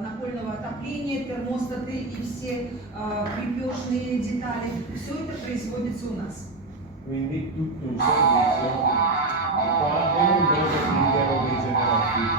Напольного отопления, термостаты и все крепежные детали, все это производится у нас. Quindi tutto il servizio qua è un bel libero dei generativi.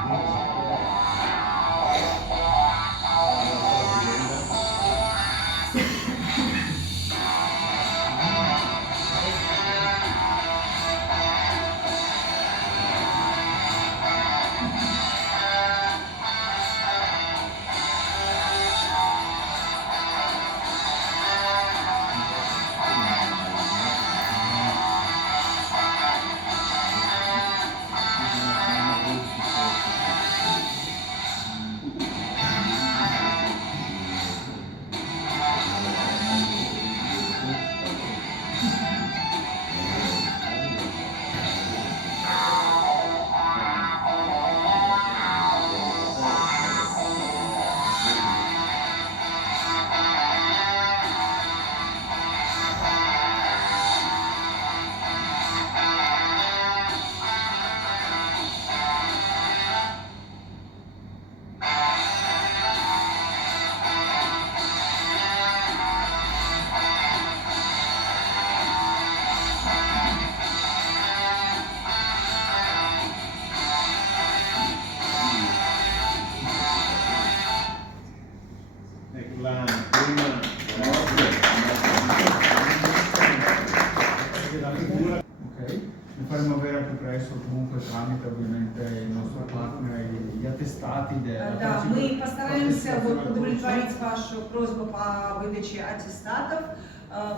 Faremo avere più presto comunque tramite ovviamente il nostro partner gli attestati. Да, мы постараемся удовлетворить вашу просьбу по выдаче аттестатов,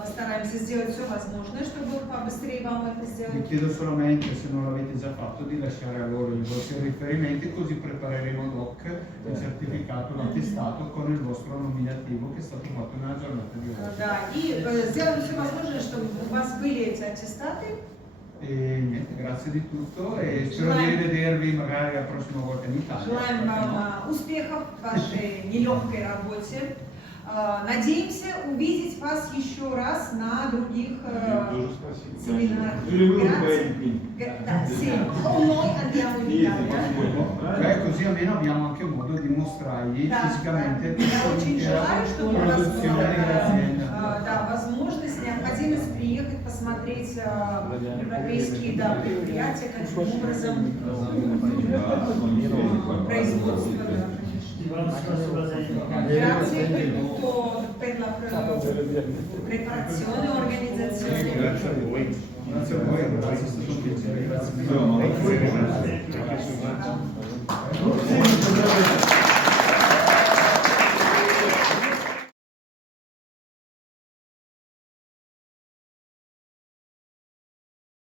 постараемся сделать все возможное, чтобы побыстрее вам это сделать. Vi chiedo solamente, se non l'avete già fatto, di lasciare a loro i vostri riferimenti, così prepareremo doc il certificato, l'attestato con il vostro nominativo che è stato fatto nella giornata di oggi. Да, и сделаем все возможное, чтобы у вас были эти аттестаты. E niente, grazie di tutto e spero di rivedervi magari la prossima volta in Italia. Желаем вам успехов в вашей нелегкой работе. Надеемся увидеть вас еще раз на других семинарах. Noi andiamo in Italia. Così almeno abbiamo anche modo di mostrargli fisicamente Я очень желаю, чтобы у вас produzione dell'azienda. возможность, необходимость приехать посмотреть европейские предприятия, каким образом производство. Grazie per tutto, per la preparazione e organizzazione. Grazie a voi. Grazie a voi, grazie, è stato un piacere. Grazie.